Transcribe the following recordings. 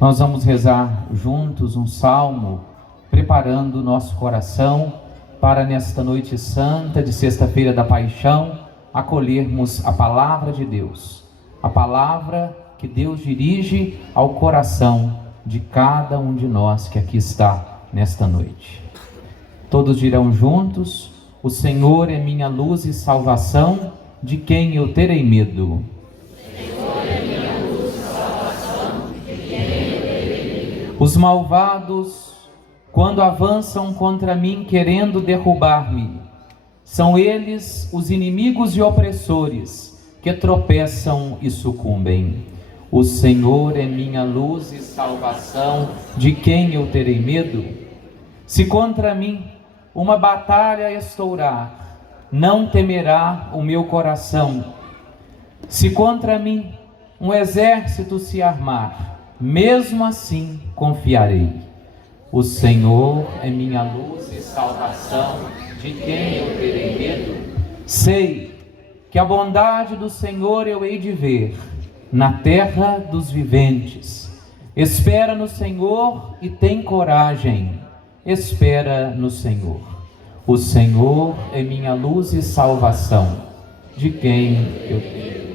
Nós vamos rezar juntos um salmo, preparando o nosso coração para nesta noite santa de sexta-feira da Paixão, acolhermos a palavra de Deus, a palavra que Deus dirige ao coração de cada um de nós que aqui está nesta noite. Todos dirão juntos: o Senhor é minha luz e salvação, de quem eu terei medo? Os malvados, quando avançam contra mim querendo derrubar-me, são eles os inimigos e opressores que tropeçam e sucumbem. O Senhor é minha luz e salvação, de quem eu terei medo? Se contra mim uma batalha estourar, não temerá o meu coração. Se contra mim um exército se armar, mesmo assim confiarei. O Senhor é minha luz e salvação, de quem eu terei medo? Sei que a bondade do Senhor eu hei de ver na terra dos viventes. Espera no Senhor e tem coragem. Espera no Senhor. O Senhor é minha luz e salvação, de quem eu terei medo?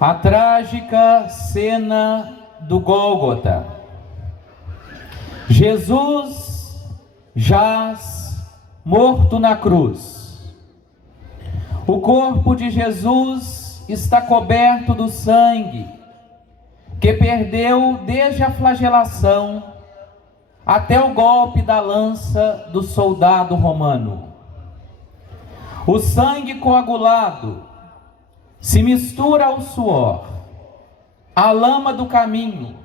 A trágica cena do Gólgota. Jesus jaz morto na cruz. O corpo de Jesus está coberto do sangue que perdeu desde a flagelação até o golpe da lança do soldado romano. O sangue coagulado se mistura ao suor, à lama do caminho,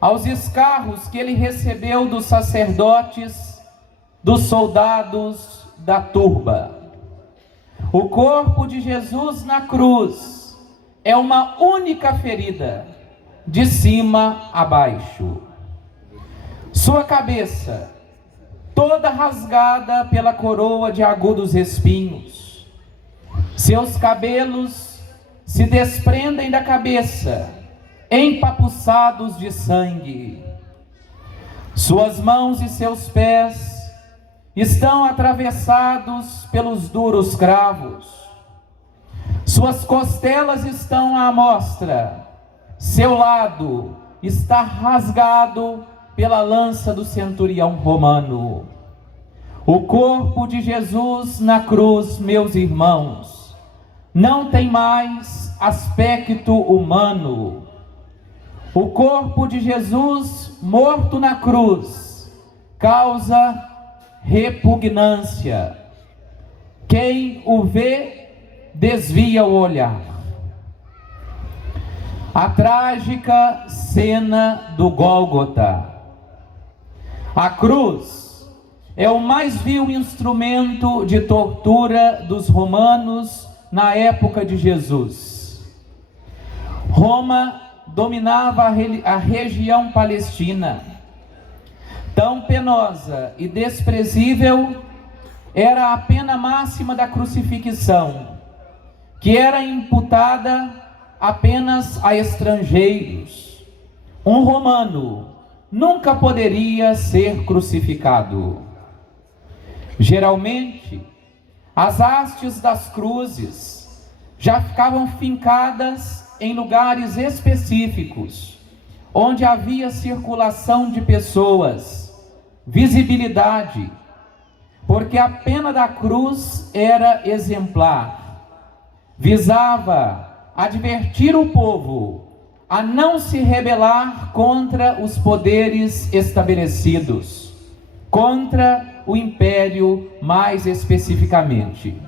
aos escarros que ele recebeu dos sacerdotes, dos soldados da turba. O corpo de Jesus na cruz é uma única ferida, de cima a baixo. Sua cabeça, toda rasgada pela coroa de agudos espinhos. Seus cabelos se desprendem da cabeça, empapuçados de sangue. Suas mãos e seus pés estão atravessados pelos duros cravos. Suas costelas estão à mostra. Seu lado está rasgado pela lança do centurião romano. O corpo de Jesus na cruz, meus irmãos, não tem mais aspecto humano. O corpo de Jesus morto na cruz causa repugnância. Quem o vê desvia o olhar. A trágica cena do Gólgota. A cruz é o mais vil instrumento de tortura dos romanos na época de Jesus. Roma dominava a região palestina. Tão penosa e desprezível era a pena máxima da crucifixão, que era imputada apenas a estrangeiros. Um romano nunca poderia ser crucificado. Geralmente, as hastes das cruzes já ficavam fincadas em lugares específicos, onde havia circulação de pessoas, visibilidade, porque a pena da cruz era exemplar, visava advertir o povo a não se rebelar contra os poderes estabelecidos, contra o império mais especificamente.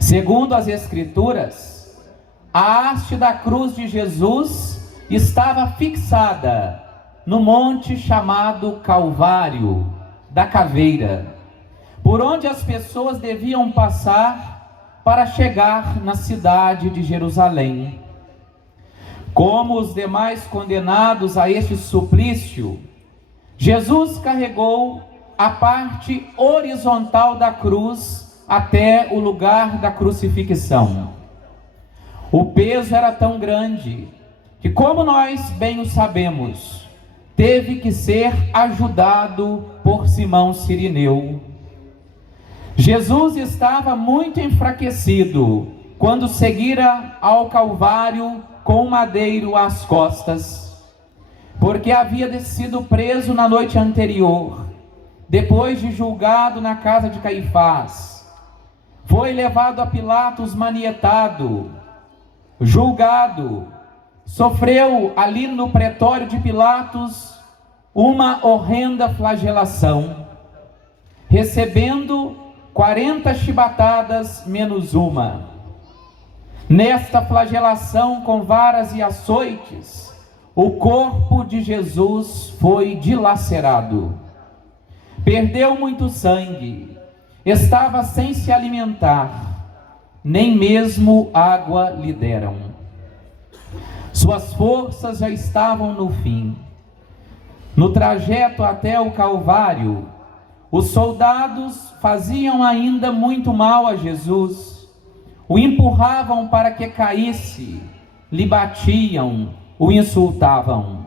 Segundo as Escrituras, a haste da cruz de Jesus estava fixada no monte chamado Calvário da Caveira, por onde as pessoas deviam passar para chegar na cidade de Jerusalém. Como os demais condenados a este suplício, Jesus carregou a parte horizontal da cruz até o lugar da crucifixão. O peso era tão grande que, como nós bem o sabemos, teve que ser ajudado por Simão Cirineu. Jesus estava muito enfraquecido quando seguira ao Calvário com o madeiro às costas, porque havia sido preso na noite anterior, depois de julgado na casa de Caifás. Foi levado a Pilatos manietado, julgado, sofreu ali no pretório de Pilatos uma horrenda flagelação, recebendo 40 chibatadas menos uma. Nesta flagelação com varas e açoites, o corpo de Jesus foi dilacerado. Perdeu muito sangue, estava sem se alimentar, nem mesmo água lhe deram. Suas forças já estavam no fim. No trajeto até o Calvário, os soldados faziam ainda muito mal a Jesus, o empurravam para que caísse, lhe batiam, o insultavam.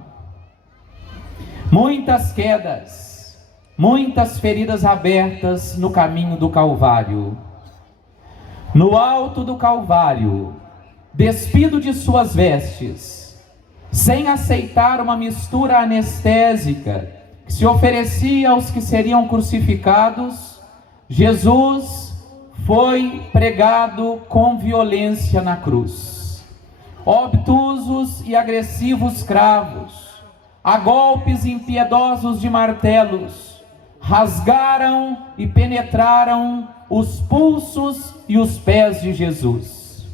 Muitas quedas, muitas feridas abertas no caminho do Calvário. No alto do Calvário, despido de suas vestes, sem aceitar uma mistura anestésica que se oferecia aos que seriam crucificados, Jesus foi pregado com violência na cruz. Obtusos e agressivos cravos, a golpes impiedosos de martelos, rasgaram e penetraram os pulsos e os pés de Jesus.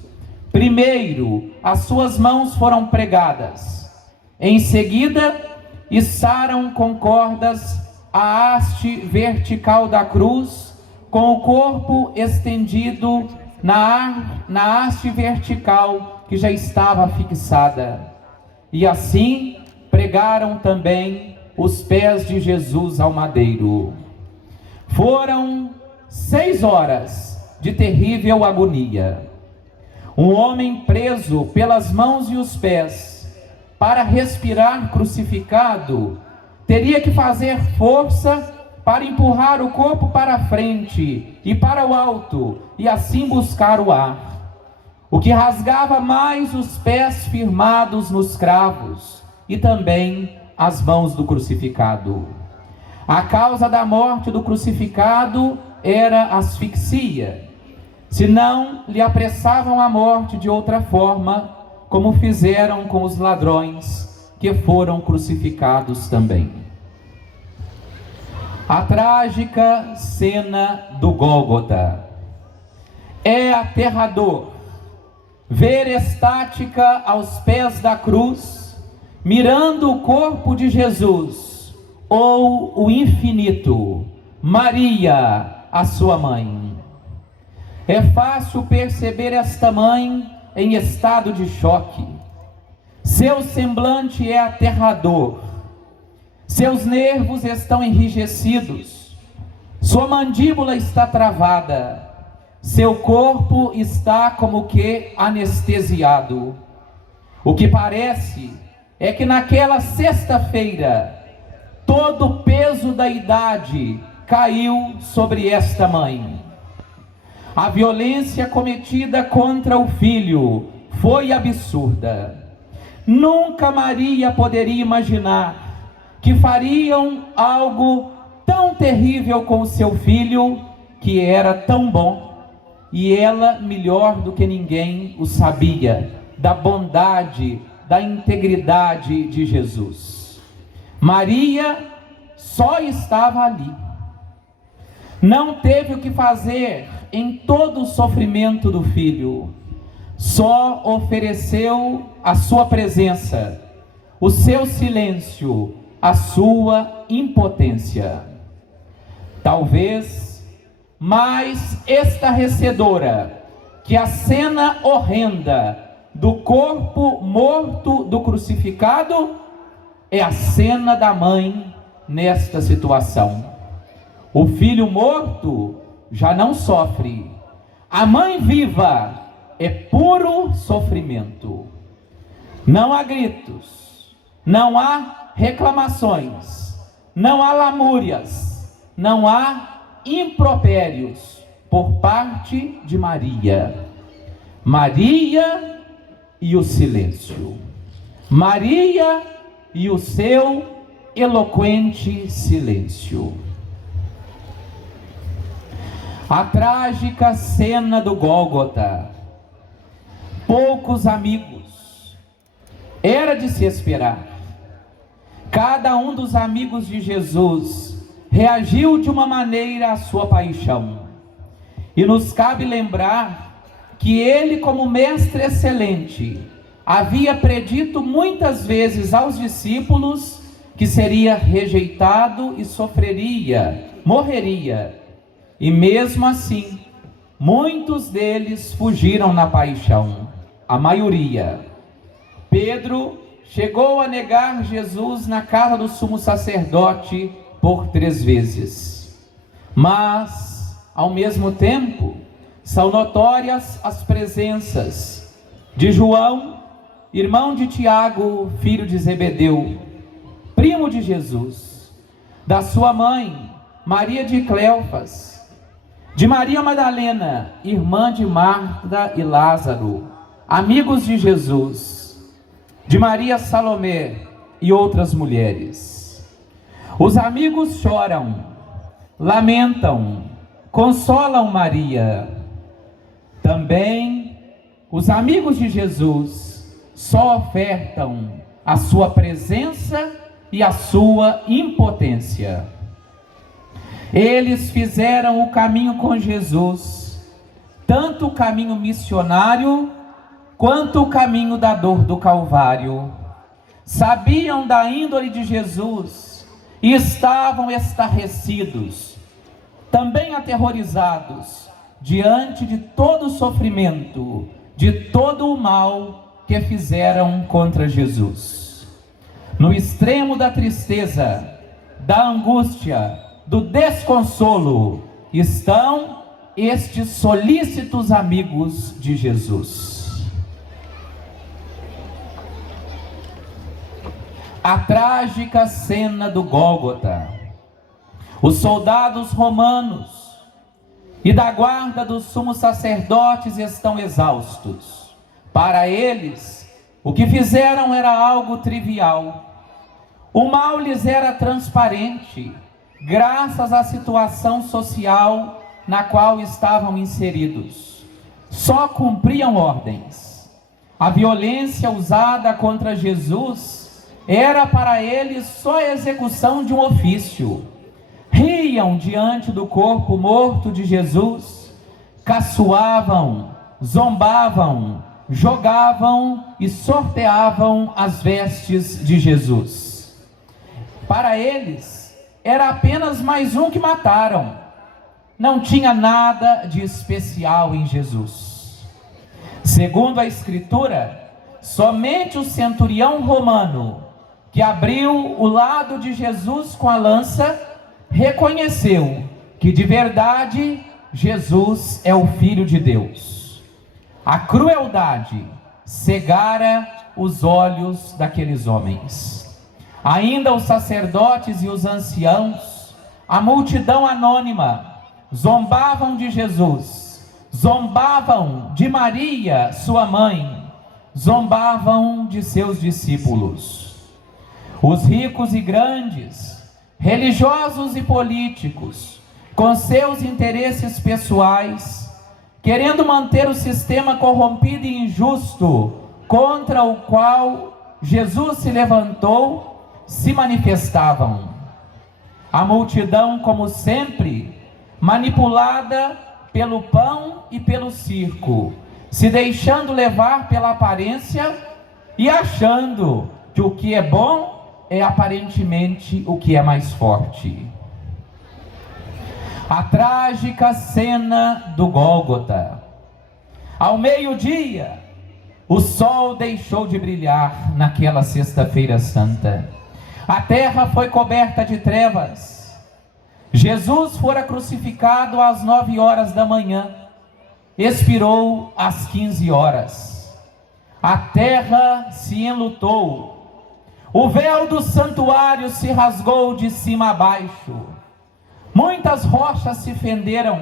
Primeiro, as suas mãos foram pregadas. Em seguida, içaram com cordas a haste vertical da cruz, com o corpo estendido na haste vertical que já estava fixada. E assim, pregaram também os pés de Jesus ao madeiro. Foram 6 horas de terrível agonia. Um homem preso pelas mãos e os pés, para respirar crucificado, teria que fazer força para empurrar o corpo para a frente e para o alto, e assim buscar o ar. O que rasgava mais os pés firmados nos cravos, e também as mãos do crucificado. A causa da morte do crucificado era asfixia, senão lhe apressavam a morte de outra forma, como fizeram com os ladrões que foram crucificados também. A trágica cena do Gólgota. É aterrador ver estática aos pés da cruz, mirando o corpo de Jesus, ou o infinito, Maria, a sua mãe. É fácil perceber esta mãe em estado de choque. Seu semblante é aterrador. Seus nervos estão enrijecidos. Sua mandíbula está travada. Seu corpo está como que anestesiado. O que parece é que naquela sexta-feira, todo o peso da idade caiu sobre esta mãe. A violência cometida contra o filho foi absurda. Nunca Maria poderia imaginar que fariam algo tão terrível com o seu filho, que era tão bom, e ela, melhor do que ninguém, o sabia, da bondade, da integridade de Jesus. Maria só estava ali. Não teve o que fazer em todo o sofrimento do filho. Só ofereceu a sua presença, o seu silêncio, a sua impotência. Talvez mais estarrecedora que a cena horrenda do corpo morto do crucificado é a cena da mãe nesta situação. O filho morto já não sofre. A mãe viva é puro sofrimento. Não há gritos, não há reclamações, não há lamúrias, não há impropérios por parte de Maria. Maria e o silêncio. Maria e o seu eloquente silêncio. A trágica cena do Gólgota. Poucos amigos. Era de se esperar. Cada um dos amigos de Jesus reagiu de uma maneira à sua paixão. E nos cabe lembrar que ele, como mestre excelente, havia predito muitas vezes aos discípulos que seria rejeitado e sofreria, morreria. E mesmo assim, muitos deles fugiram na paixão, a maioria. Pedro chegou a negar Jesus na casa do sumo sacerdote por 3 vezes. Mas, ao mesmo tempo, são notórias as presenças de João, irmão de Tiago, filho de Zebedeu, primo de Jesus, da sua mãe, Maria de Cleofas, de Maria Madalena, irmã de Marta e Lázaro, amigos de Jesus, de Maria Salomé e outras mulheres. Os amigos choram, lamentam, consolam Maria. Também os amigos de Jesus só ofertam a sua presença e a sua impotência. Eles fizeram o caminho com Jesus, tanto o caminho missionário, quanto o caminho da dor do Calvário. Sabiam da índole de Jesus e estavam estarrecidos, também aterrorizados, diante de todo o sofrimento, de todo o mal que fizeram contra Jesus. No extremo da tristeza, da angústia, do desconsolo, estão estes solícitos amigos de Jesus. A trágica cena do Gólgota. Os soldados romanos e da guarda dos sumos sacerdotes estão exaustos. Para eles, o que fizeram era algo trivial. O mal lhes era transparente, graças à situação social na qual estavam inseridos. Só cumpriam ordens. A violência usada contra Jesus era para eles só a execução de um ofício. Riam diante do corpo morto de Jesus, caçoavam, zombavam, jogavam e sorteavam as vestes de Jesus. Para eles, era apenas mais um que mataram. Não tinha nada de especial em Jesus. Segundo a Escritura, somente o centurião romano, que abriu o lado de Jesus com a lança, reconheceu que de verdade Jesus é o Filho de Deus. A crueldade cegara os olhos daqueles homens. Ainda os sacerdotes e os anciãos, a multidão anônima, zombavam de Jesus, zombavam de Maria, sua mãe, zombavam de seus discípulos. Os ricos e grandes, religiosos e políticos, com seus interesses pessoais, querendo manter o sistema corrompido e injusto contra o qual Jesus se levantou, se manifestavam. A multidão, como sempre, manipulada pelo pão e pelo circo, se deixando levar pela aparência e achando que o que é bom é aparentemente o que é mais forte. A trágica cena do Gólgota. Ao meio-dia, o sol deixou de brilhar naquela sexta-feira santa. A terra foi coberta de trevas. Jesus fora crucificado às 9 horas da manhã. expirou às 15 horas. A terra se enlutou. O véu do santuário se rasgou de cima a baixo. Muitas rochas se fenderam.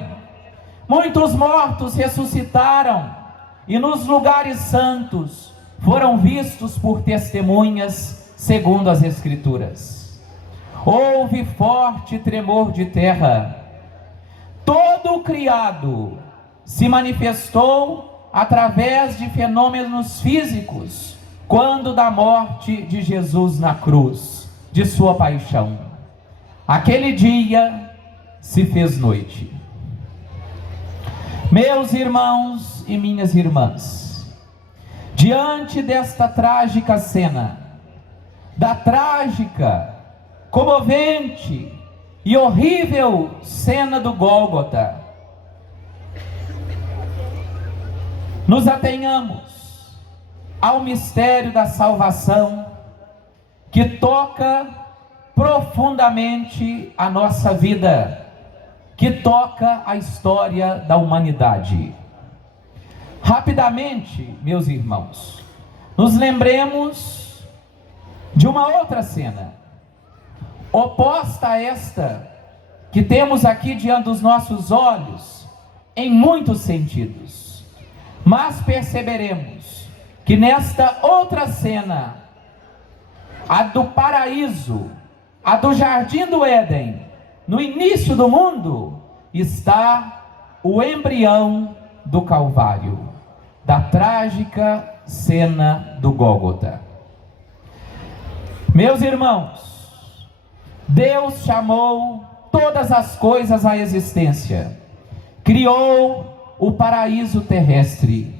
Muitos mortos ressuscitaram. E nos lugares santos foram vistos por testemunhas, segundo as Escrituras. Houve forte tremor de terra. Todo o criado se manifestou através de fenômenos físicos, quando da morte de Jesus na cruz, de sua paixão. Aquele dia se fez noite. Meus irmãos e minhas irmãs, diante desta trágica cena, da trágica, comovente e horrível cena do Gólgota, nos atenhamos ao mistério da salvação, que toca profundamente a nossa vida, que toca a história da humanidade. Rapidamente, meus irmãos, nos lembremos de uma outra cena, oposta a esta que temos aqui diante dos nossos olhos, em muitos sentidos. Mas perceberemos que nesta outra cena, a do paraíso, a do jardim do Éden, no início do mundo, está o embrião do Calvário, da trágica cena do Gólgota. Meus irmãos, Deus chamou todas as coisas à existência, criou o paraíso terrestre.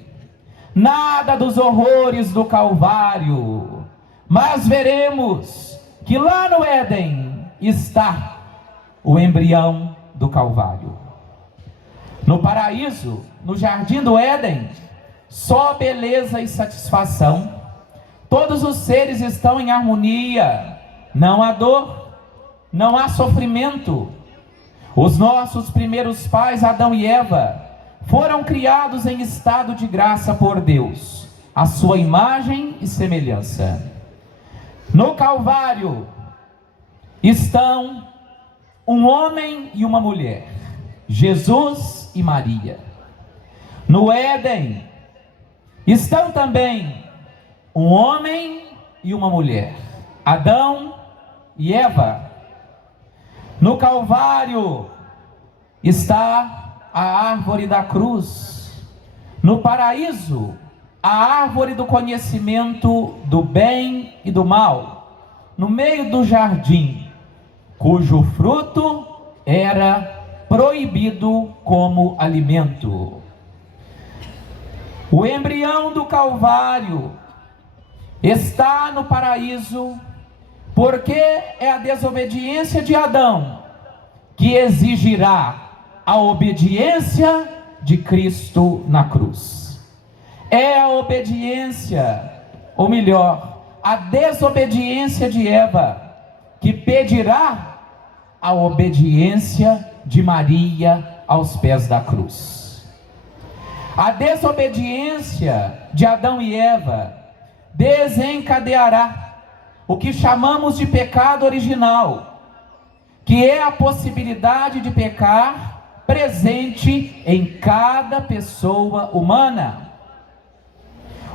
Nada dos horrores do Calvário, mas veremos que lá no Éden está o embrião do Calvário. No paraíso, no jardim do Éden, só beleza e satisfação. Todos os seres estão em harmonia, não há dor, não há sofrimento. Os nossos primeiros pais, Adão e Eva, foram criados em estado de graça por Deus, à sua imagem e semelhança. No Calvário estão um homem e uma mulher, Jesus e Maria. No Éden estão também um homem e uma mulher, Adão e Eva. No Calvário está a árvore da cruz. No paraíso, a árvore do conhecimento do bem e do mal, no meio do jardim, cujo fruto era proibido como alimento. O embrião do Calvário está no paraíso, porque é a desobediência de Adão que exigirá a obediência de Cristo na cruz. É a obediência, ou melhor, a desobediência de Eva, que pedirá a obediência de Maria aos pés da cruz. A desobediência de Adão e Eva desencadeará o que chamamos de pecado original, que é a possibilidade de pecar presente em cada pessoa humana.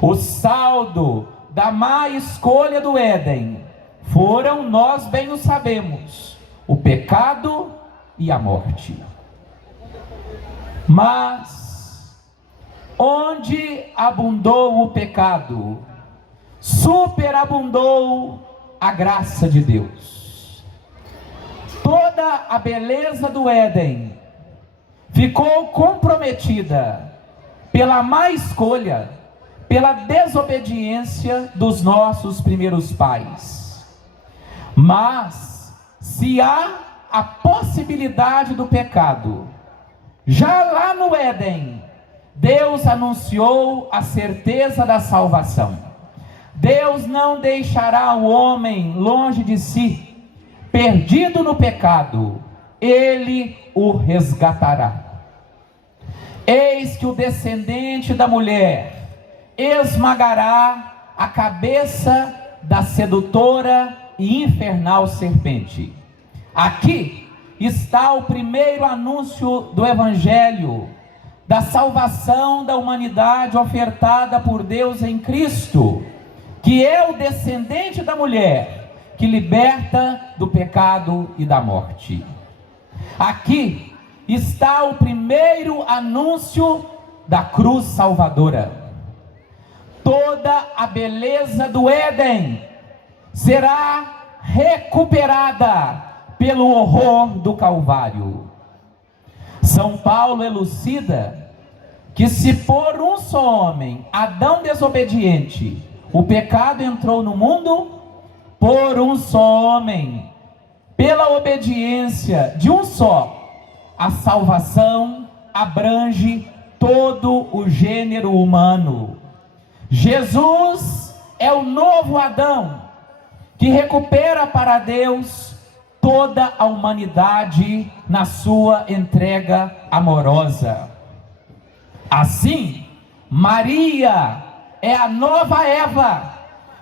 O saldo da má escolha do Éden foram, nós bem o sabemos, o pecado e a morte. Mas onde abundou o pecado, superabundou a graça de Deus. Toda a beleza do Éden ficou comprometida pela má escolha, pela desobediência dos nossos primeiros pais. Mas se há a possibilidade do pecado, já lá no Éden, Deus anunciou a certeza da salvação. Deus não deixará o homem longe de si, perdido no pecado. Ele o resgatará. Eis que o descendente da mulher esmagará a cabeça da sedutora e infernal serpente. Aqui está o primeiro anúncio do Evangelho, da salvação da humanidade ofertada por Deus em Cristo, que é o descendente da mulher, que liberta do pecado e da morte. Aqui está o primeiro anúncio da cruz salvadora. Toda a beleza do Éden será recuperada pelo horror do Calvário. São Paulo elucida que se por um só homem, Adão desobediente, o pecado entrou no mundo, por um só homem, pela obediência de um só, a salvação abrange todo o gênero humano. Jesus é o novo Adão, que recupera para Deus toda a humanidade na sua entrega amorosa. Assim, Maria é a nova Eva,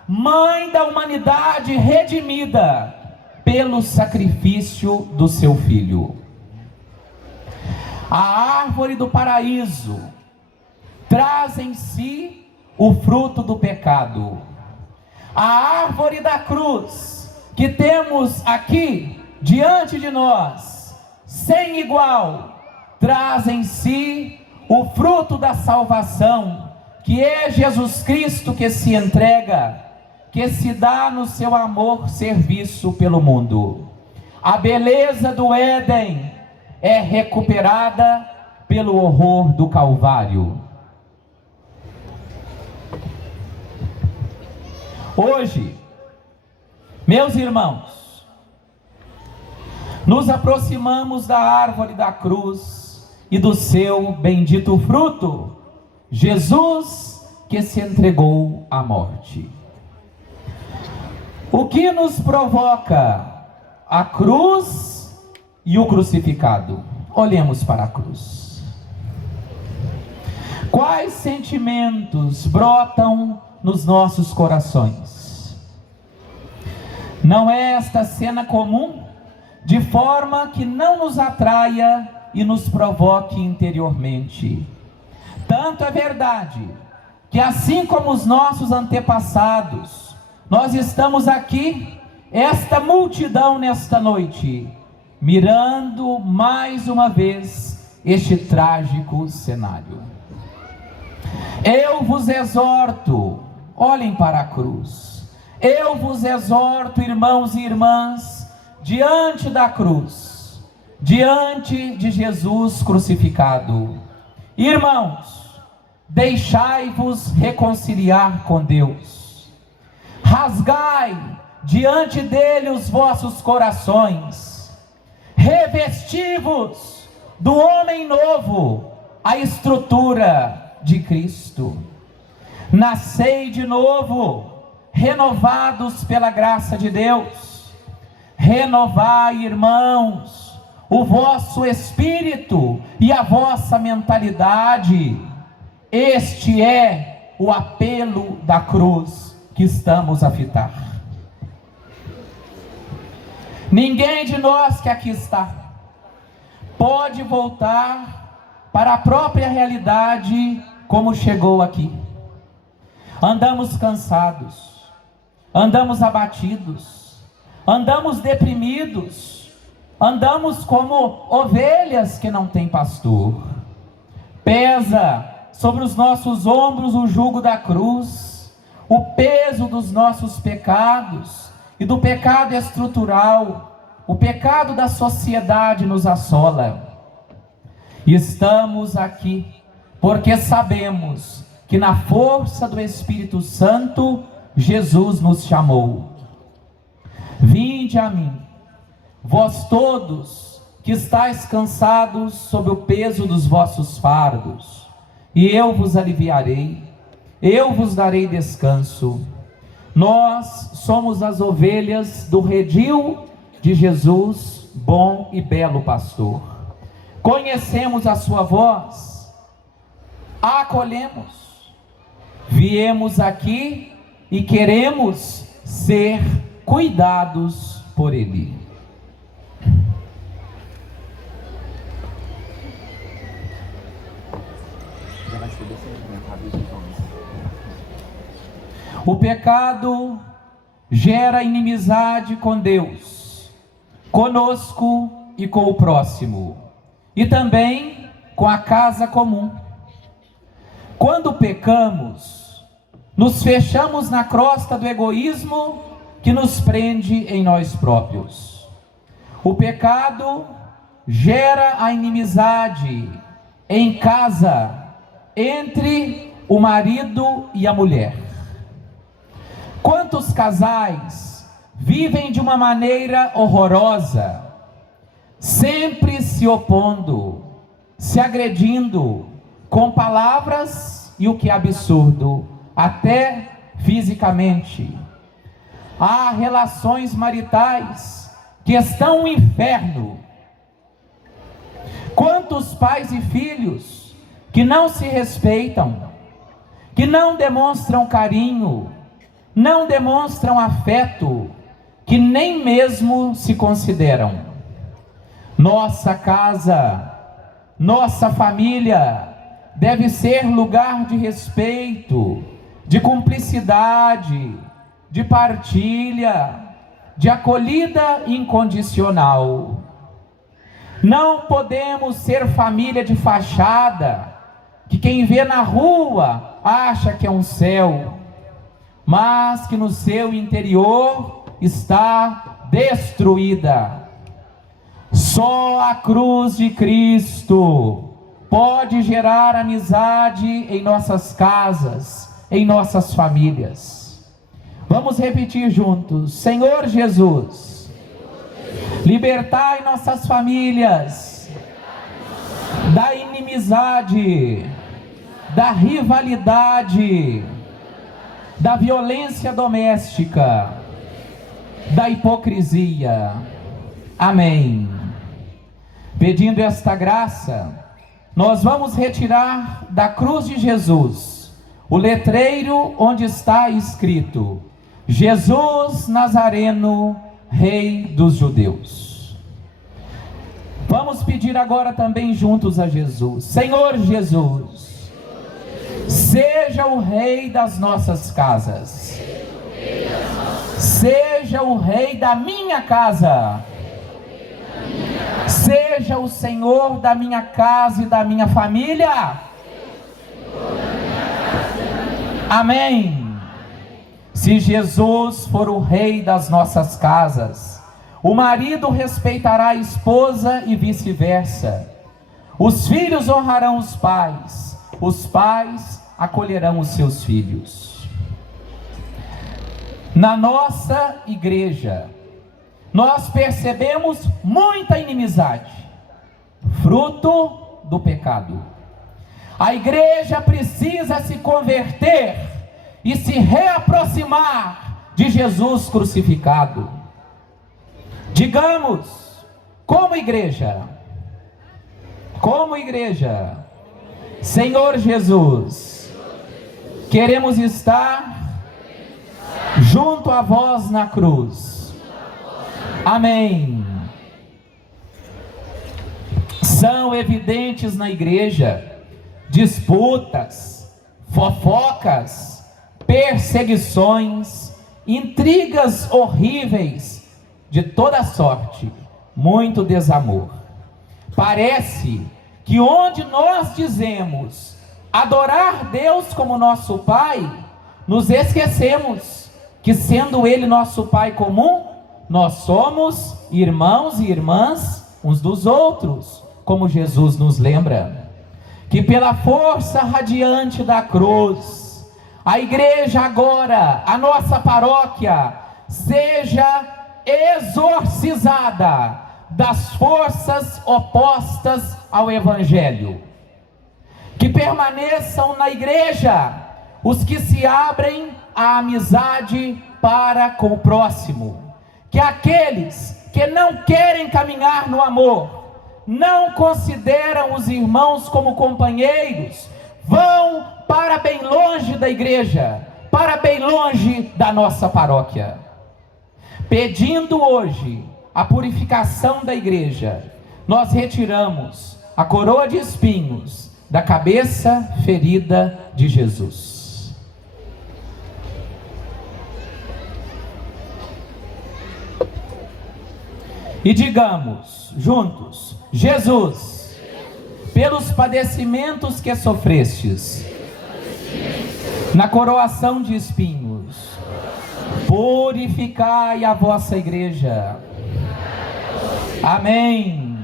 mãe da humanidade redimida pelo sacrifício do seu Filho. A árvore do paraíso traz em si o fruto do pecado. A árvore da cruz que temos aqui diante de nós, sem igual, traz em si o fruto da salvação, que é Jesus Cristo que se entrega, que se dá no seu amor serviço pelo mundo. A beleza do Éden é recuperada pelo horror do Calvário. Hoje, meus irmãos, nos aproximamos da árvore da cruz e do seu bendito fruto, Jesus que se entregou à morte. O que nos provoca a cruz e o crucificado? Olhemos para a cruz. Quais sentimentos brotam nos nossos corações? Não é esta cena comum, de forma que não nos atraia e nos provoque interiormente. Tanto é verdade que, assim como os nossos antepassados, nós estamos aqui, esta multidão nesta noite, mirando mais uma vez este trágico cenário. Eu vos exorto, olhem para a cruz. Eu vos exorto, irmãos e irmãs, diante da cruz, diante de Jesus crucificado. Irmãos, deixai-vos reconciliar com Deus. Rasgai diante dele os vossos corações. Revesti-vos do homem novo, a estrutura de Cristo. Nascei de novo, renovados pela graça de Deus. Renovai, irmãos, o vosso espírito e a vossa mentalidade. Este é o apelo da cruz que estamos a fitar. Ninguém de nós que aqui está pode voltar para a própria realidade como chegou aqui. Andamos cansados, andamos abatidos, andamos deprimidos, andamos como ovelhas que não têm pastor. Pesa sobre os nossos ombros o jugo da cruz, o peso dos nossos pecados e do pecado estrutural, o pecado da sociedade nos assola. Estamos aqui porque sabemos que na força do Espírito Santo, Jesus nos chamou. Vinde a mim, vós todos que estáis cansados sob o peso dos vossos fardos, e eu vos aliviarei, eu vos darei descanso. Nós somos as ovelhas do redil de Jesus, bom e belo pastor. Conhecemos a sua voz, a acolhemos. Viemos aqui e queremos ser cuidados por Ele. O pecado gera inimizade com Deus, conosco e com o próximo, e também com a casa comum. Quando pecamos, nos fechamos na crosta do egoísmo que nos prende em nós próprios. O pecado gera a inimizade em casa entre o marido e a mulher. Quantos casais vivem de uma maneira horrorosa, sempre se opondo, se agredindo com palavras e o que é absurdo, até fisicamente. Há relações maritais que estão um inferno. Quantos pais e filhos que não se respeitam, que não demonstram carinho, não demonstram afeto, que nem mesmo se consideram. Nossa casa, nossa família deve ser lugar de respeito, de cumplicidade, de partilha, de acolhida incondicional. Não podemos ser família de fachada, que quem vê na rua acha que é um céu, mas que no seu interior está destruída. Só a cruz de Cristo pode gerar amizade em nossas casas, em nossas famílias. Vamos repetir juntos: Senhor Jesus, libertai nossas famílias da inimizade, da rivalidade, da violência doméstica, da hipocrisia. Amém. Pedindo esta graça, nós vamos retirar da cruz de Jesus o letreiro onde está escrito: Jesus Nazareno, Rei dos Judeus. Vamos pedir agora também juntos a Jesus: Senhor Jesus, seja o Rei das nossas casas, seja o Rei da minha casa, seja o Senhor da minha casa e da minha família. Amém. Se Jesus for o Rei das nossas casas, o marido respeitará a esposa e vice-versa. Os filhos honrarão os pais acolherão os seus filhos. Na nossa igreja, nós percebemos muita inimizade, fruto do pecado. A igreja precisa se converter e se reaproximar de Jesus crucificado. Digamos, como igreja, Senhor Jesus, queremos estar junto a vós na cruz. Amém. São evidentes na igreja disputas, fofocas, perseguições, intrigas horríveis de toda sorte, muito desamor. Parece que onde nós dizemos adorar Deus como nosso Pai, nos esquecemos que, sendo Ele nosso Pai comum, nós somos irmãos e irmãs uns dos outros, como Jesus nos lembra. Que pela força radiante da cruz, a igreja agora, a nossa paróquia, seja exorcizada das forças opostas ao Evangelho. Que permaneçam na igreja os que se abrem à amizade para com o próximo. Que aqueles que não querem caminhar no amor, não consideram os irmãos como companheiros, vão para bem longe da igreja, para bem longe da nossa paróquia, pedindo hoje a purificação da igreja. Nós retiramos a coroa de espinhos da cabeça ferida de Jesus. E digamos juntos: Jesus, pelos padecimentos que sofrestes, na coroação de espinhos, purificai a vossa igreja. Amém.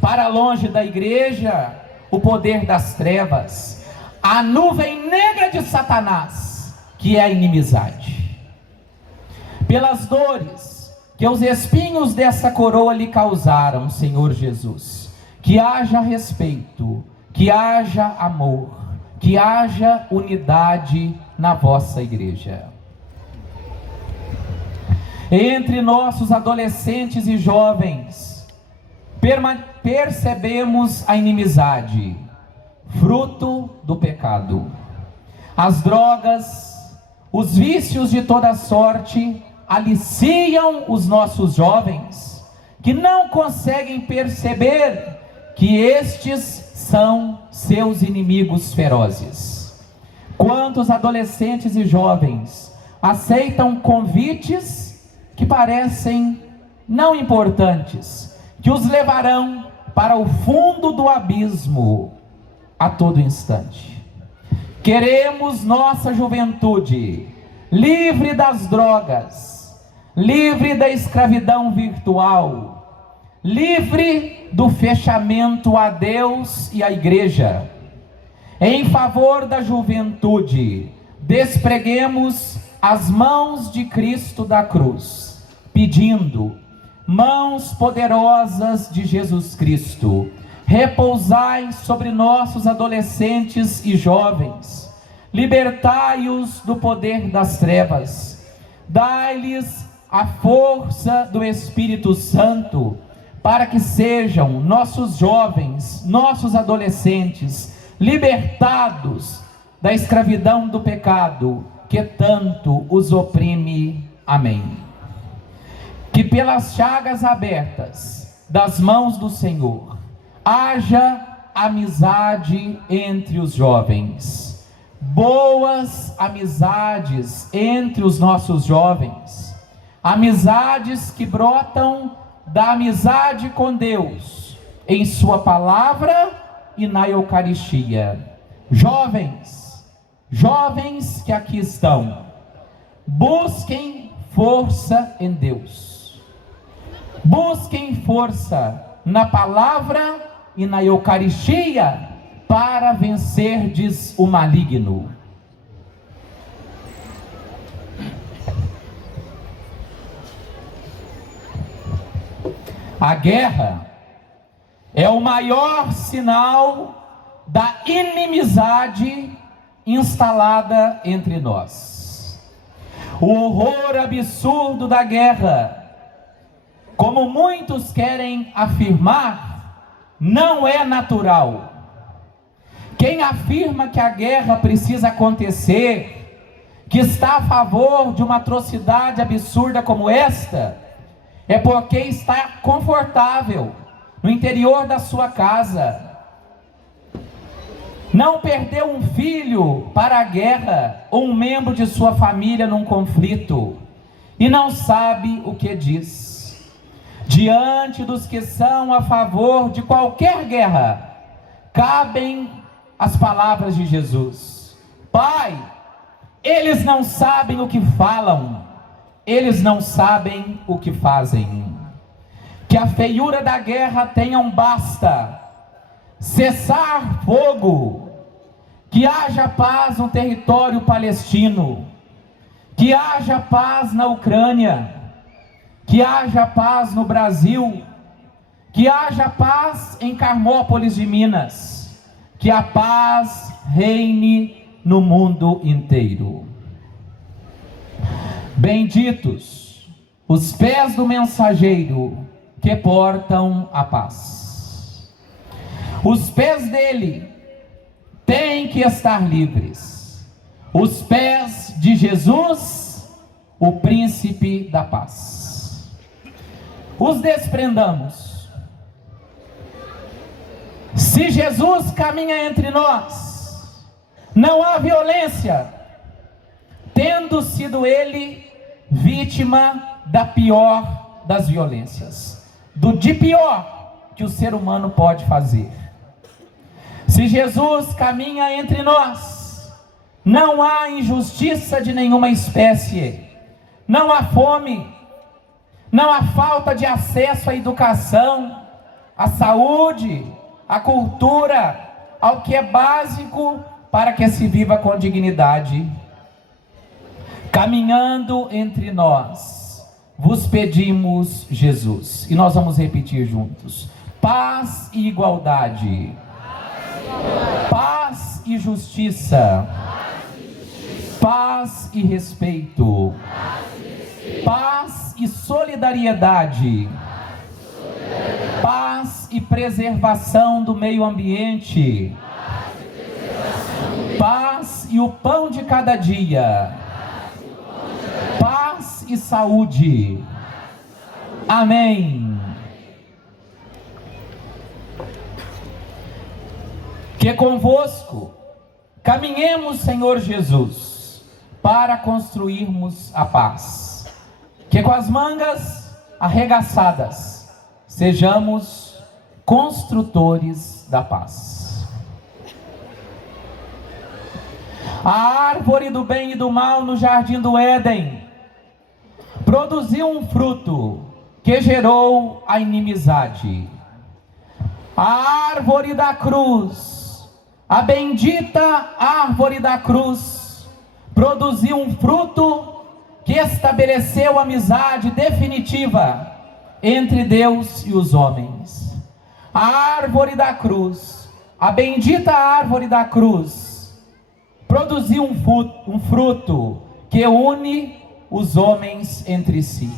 Para longe da igreja, o poder das trevas, a nuvem negra de Satanás, que é a inimizade. Pelas dores que os espinhos dessa coroa lhe causaram, Senhor Jesus, que haja respeito, que haja amor, que haja unidade na vossa igreja. Entre nossos adolescentes e jovens, percebemos a inimizade, fruto do pecado. As drogas, os vícios de toda sorte aliciam os nossos jovens, que não conseguem perceber que estes são seus inimigos ferozes. Quantos adolescentes e jovens aceitam convites que parecem não importantes, que os levarão para o fundo do abismo a todo instante. Queremos nossa juventude livre das drogas, livre da escravidão virtual, livre do fechamento a Deus e à igreja. Em favor da juventude, despreguemos as mãos de Cristo da cruz, pedindo: mãos poderosas de Jesus Cristo, repousai sobre nossos adolescentes e jovens, libertai-os do poder das trevas, dai-lhes a força do Espírito Santo, para que sejam nossos jovens, nossos adolescentes, libertados da escravidão do pecado, que tanto os oprime. Amém. Que pelas chagas abertas das mãos do Senhor, haja amizade entre os jovens, boas amizades entre os nossos jovens, amizades que brotam da amizade com Deus, em sua palavra e na Eucaristia. Jovens que aqui estão, busquem força em Deus, busquem força na palavra e na Eucaristia para vencerdes o maligno. A guerra é o maior sinal da inimizade instalada entre nós. O horror absurdo da guerra, como muitos querem afirmar, não é natural. Quem afirma que a guerra precisa acontecer, que está a favor de uma atrocidade absurda como esta, é porque está confortável no interior da sua casa. Não perdeu um filho para a guerra ou um membro de sua família num conflito e não sabe o que diz. Diante dos que são a favor de qualquer guerra, cabem as palavras de Jesus: Pai, eles não sabem o que falam, eles não sabem o que fazem. Que a feiura da guerra tenha um basta, cessar fogo, que haja paz no território palestino, que haja paz na Ucrânia, que haja paz no Brasil, que haja paz em Carmópolis de Minas, que a paz reine no mundo inteiro. Benditos os pés do mensageiro que portam a paz. Os pés dele têm que estar livres. Os pés de Jesus, o príncipe da paz. Os desprendamos. Se Jesus caminha entre nós, não há violência, tendo sido ele vítima da pior das violências, de pior que o ser humano pode fazer. Se Jesus caminha entre nós, não há injustiça de nenhuma espécie, não há fome, não há falta de acesso à educação, à saúde, à cultura, ao que é básico para que se viva com dignidade. Caminhando entre nós, vos pedimos, Jesus, e nós vamos repetir juntos: paz e igualdade, paz e justiça, paz e respeito, paz e solidariedade, paz e preservação do meio ambiente, paz e o pão de cada dia, paz e saúde. Amém. Que convosco caminhemos, Senhor Jesus, para construirmos a paz. Que com as mangas arregaçadas sejamos construtores da paz. A árvore do bem e do mal no jardim do Éden produziu um fruto que gerou a inimizade. A árvore da cruz, a bendita árvore da cruz, produziu um fruto que estabeleceu amizade definitiva entre Deus e os homens. A árvore da cruz, a bendita árvore da cruz, produziu um fruto que une os homens entre si.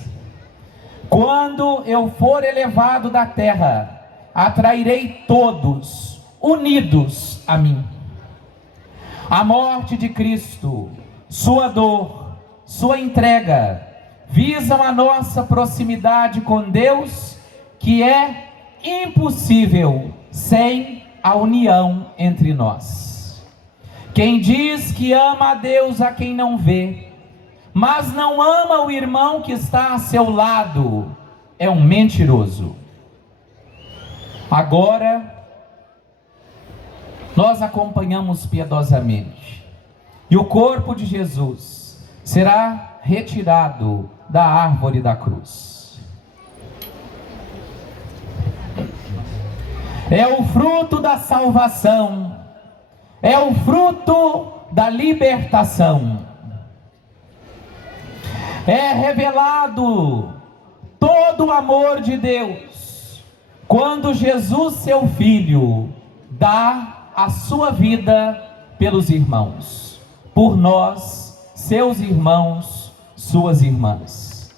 Quando eu for elevado da terra, atrairei todos unidos a mim. A morte de Cristo, sua dor, sua entrega, visam a nossa proximidade com Deus, que é impossível sem a união entre nós. Quem diz que ama a Deus a quem não vê, mas não ama o irmão que está a seu lado, é um mentiroso. Agora, nós acompanhamos piedosamente, e o corpo de Jesus será retirado da árvore da cruz. É o fruto da salvação, é o fruto da libertação. É revelado todo o amor de Deus quando Jesus, seu Filho, dá a sua vida pelos irmãos, por nós, seus irmãos, suas irmãs.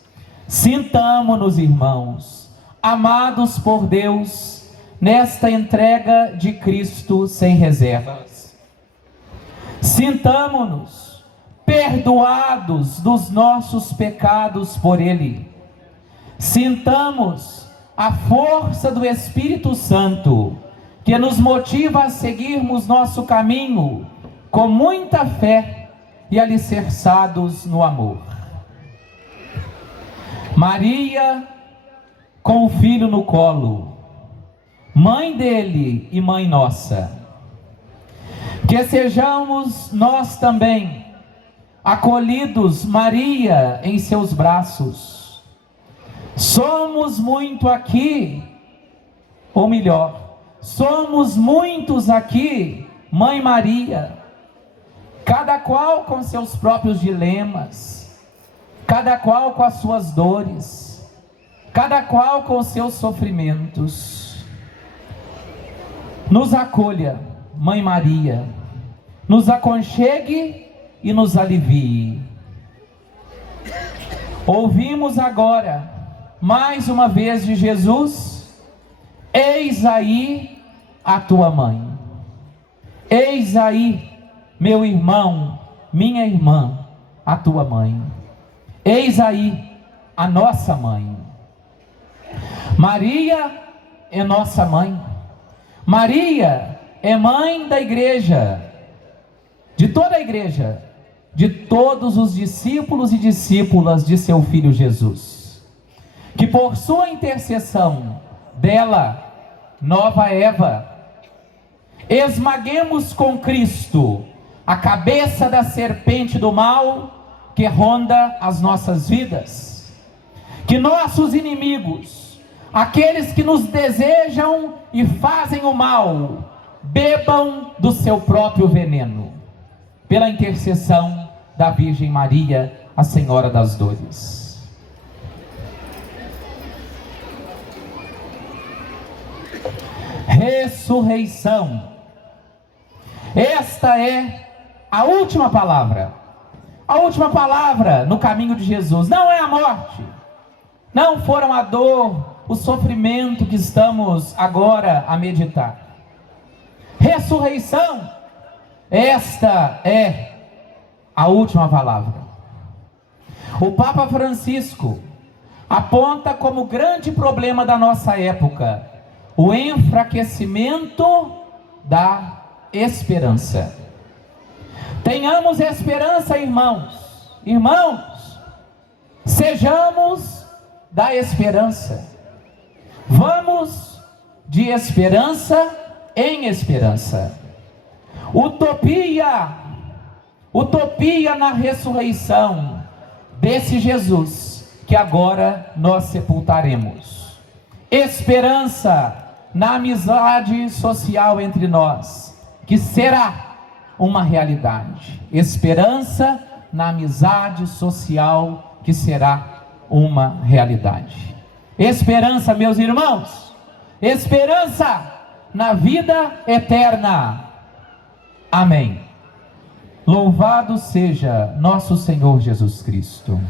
Sintamo-nos, irmãos, amados por Deus, nesta entrega de Cristo sem reservas. Sintamo-nos perdoados dos nossos pecados por Ele. Sintamos a força do Espírito Santo, que nos motiva a seguirmos nosso caminho com muita fé e alicerçados no amor. Maria, com o filho no colo, mãe dele e mãe nossa, que sejamos nós também acolhidos, Maria, em seus braços. Somos muito aqui, ou melhor, somos muitos aqui, Mãe Maria, cada qual com seus próprios dilemas, cada qual com as suas dores, cada qual com seus sofrimentos. Nos acolha, Mãe Maria, nos aconchegue e nos alivie. Ouvimos agora, mais uma vez de Jesus: eis aí a tua mãe. Eis aí, meu irmão, minha irmã, a tua mãe. Eis aí a nossa mãe. Maria é nossa mãe. Maria é mãe da igreja, de toda a igreja, de todos os discípulos e discípulas de seu Filho Jesus. Que por sua intercessão dela, nova Eva, esmaguemos com Cristo a cabeça da serpente do mal que ronda as nossas vidas. Que nossos inimigos, aqueles que nos desejam e fazem o mal, bebam do seu próprio veneno, pela intercessão da Virgem Maria, a Senhora das Dores. Ressurreição. Esta é a última palavra. A última palavra no caminho de Jesus. Não é a morte. Não foram a dor, o sofrimento que estamos agora a meditar. Ressurreição. Esta é a última palavra. O Papa Francisco aponta como grande problema da nossa época o enfraquecimento da esperança. Tenhamos esperança, irmãos. Irmãos, sejamos da esperança. Vamos de esperança em esperança. Utopia na ressurreição desse Jesus que agora nós sepultaremos. Esperança na amizade social entre nós, que será uma realidade. Esperança na amizade social, que será uma realidade. Esperança, meus irmãos, esperança na vida eterna. Amém. Louvado seja nosso Senhor Jesus Cristo.